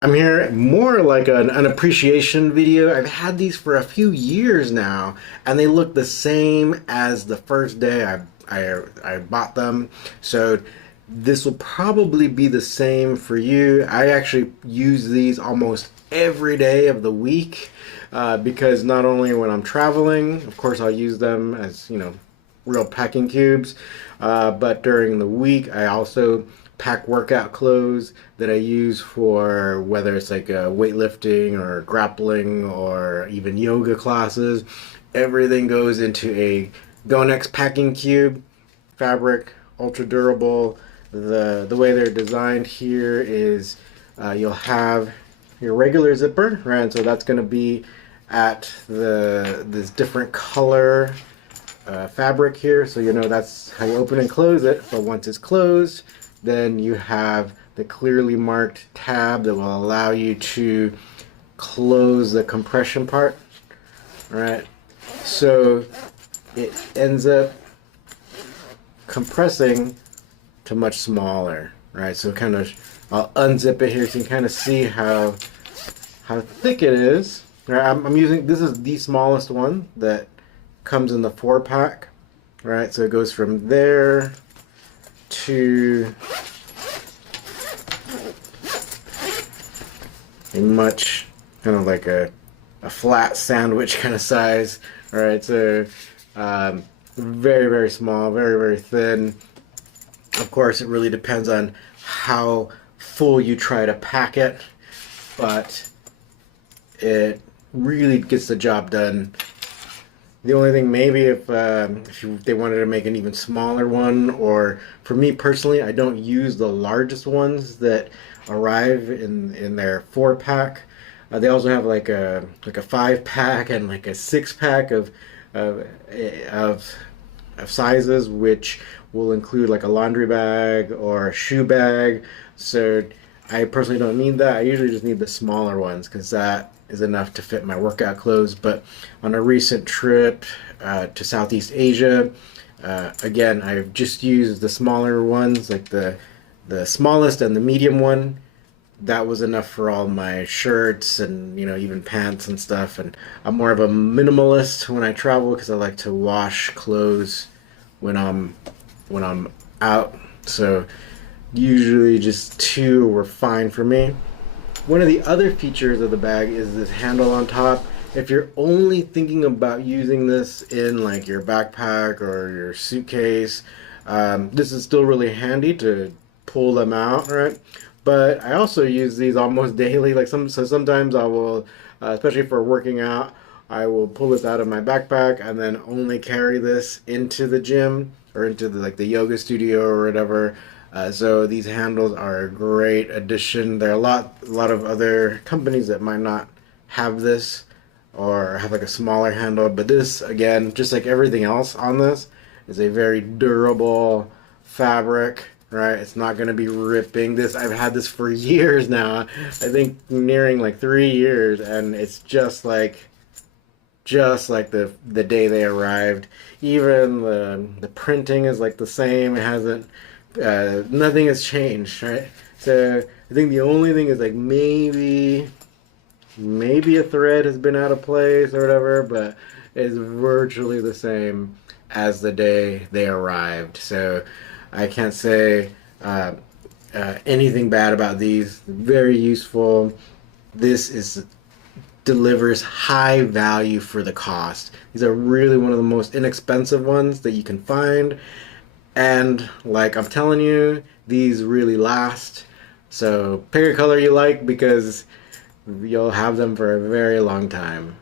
I'm here more like an appreciation video. I've had these for a few years now, and they look the same as the first day I bought them. So this will probably be the same for you. I actually use these almost every day of the week because not only when I'm traveling, of course, I'll use them as, real packing cubes, but during the week, I also pack workout clothes that I use for whether it's like weightlifting or grappling or even yoga classes. Everything goes into a Gonex packing cube, fabric, ultra durable. The way they're designed here is you'll have your regular zipper, right? So that's going to be at this different color fabric here, so that's how you open and close it. But once it's closed, then you have the clearly marked tab that will allow you to close the compression part. Right, so it ends up compressing to much smaller. Right, so kind of I'll unzip it here so you can kind of see how thick it is. Right, I'm using, this is the smallest one that comes in the 4-pack. Right, so it goes from there to a much kind of like a flat sandwich kind of size. All right, so very, very small, very, very thin. Of course, it really depends on how full you try to pack it, but it really gets the job done. The only thing maybe if they wanted to make an even smaller one, or for me personally, I don't use the largest ones that arrive in their 4-pack. They also have like a 5-pack and like a 6-pack of of sizes, which will include like a laundry bag or a shoe bag. So I personally don't need that. I usually just need the smaller ones because that is enough to fit my workout clothes. But on a recent trip to Southeast Asia, again, I've just used the smaller ones, like the smallest and the medium one. That was enough for all my shirts and even pants and stuff. And I'm more of a minimalist when I travel because I like to wash clothes when I'm out. So usually just two were fine for me. One of the other features of the bag is this handle on top. If you're only thinking about using this in like your backpack or your suitcase, this is still really handy to pull them out, right? But I also use these almost daily. So sometimes I will, especially for working out, I will pull this out of my backpack and then only carry this into the gym or into the yoga studio or whatever. So these handles are a great addition. There are a lot of other companies that might not have this or have like a smaller handle, but this, again, just like everything else on this, is a very durable fabric. Right, it's not going to be ripping. I've had this for years now. I think nearing like 3 years, and it's just like the day they arrived. Even the printing is like the same. It hasn't nothing has changed, right? So I think the only thing is like maybe a thread has been out of place or whatever, but it's virtually the same as the day they arrived. So I can't say anything bad about these. Very useful. This is delivers high value for the cost. These are really one of the most inexpensive ones that you can find. And like I'm telling you, these really last. So pick a color you like because you'll have them for a very long time.